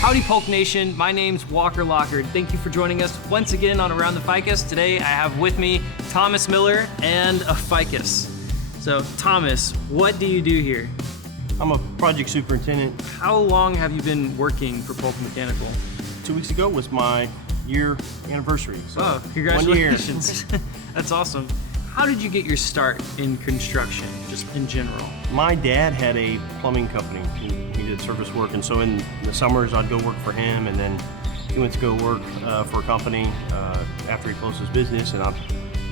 Howdy Polk Nation, my name's Walker Lockard. Thank you for joining us once again on Around the Ficus. Today I have with me Thomas Miller and a Ficus. So Thomas, what do you do here? I'm a project superintendent. How long have you been working for Polk Mechanical? 2 weeks ago was my year anniversary. So oh, congratulations. That's awesome. How did you get your start in construction, just in general? My dad had a plumbing company. He did service work, and so in the summers I'd go work for him, and then he went to go work for a company after he closed his business, and I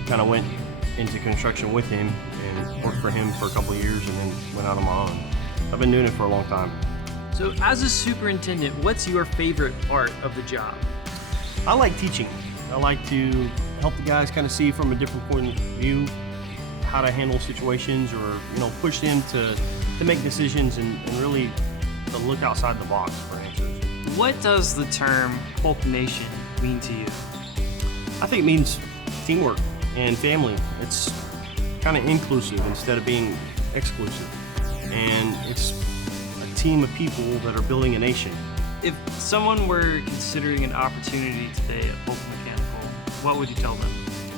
kind of went into construction with him and worked for him for a couple of years, and then went out on my own. I've been doing it for a long time. So as a superintendent, what's your favorite part of the job? I like teaching. I like to help the guys kind of see from a different point of view how to handle situations, or push them to make decisions and really to look outside the box for answers. What does the term Polk Nation mean to you? I think it means teamwork and family. It's kind of inclusive instead of being exclusive, and it's a team of people that are building a nation. If someone were considering an opportunity today at Polk Mechanical, what would you tell them?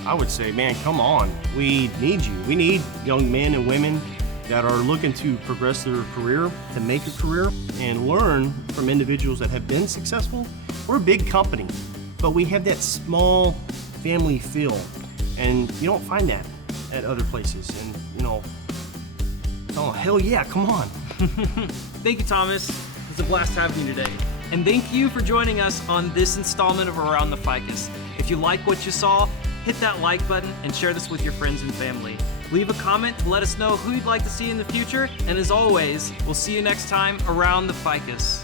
I would say, man, come on. We need you. We need young men and women that are looking to progress their career, to make a career, and learn from individuals that have been successful. We're a big company, but we have that small family feel, and you don't find that at other places. And, oh, hell yeah, come on. Thank you, Thomas. It was a blast having you today. And thank you for joining us on this installment of Around the Ficus. If you like what you saw, hit that like button and share this with your friends and family. Leave a comment to let us know who you'd like to see in the future. And as always, we'll see you next time around the Ficus.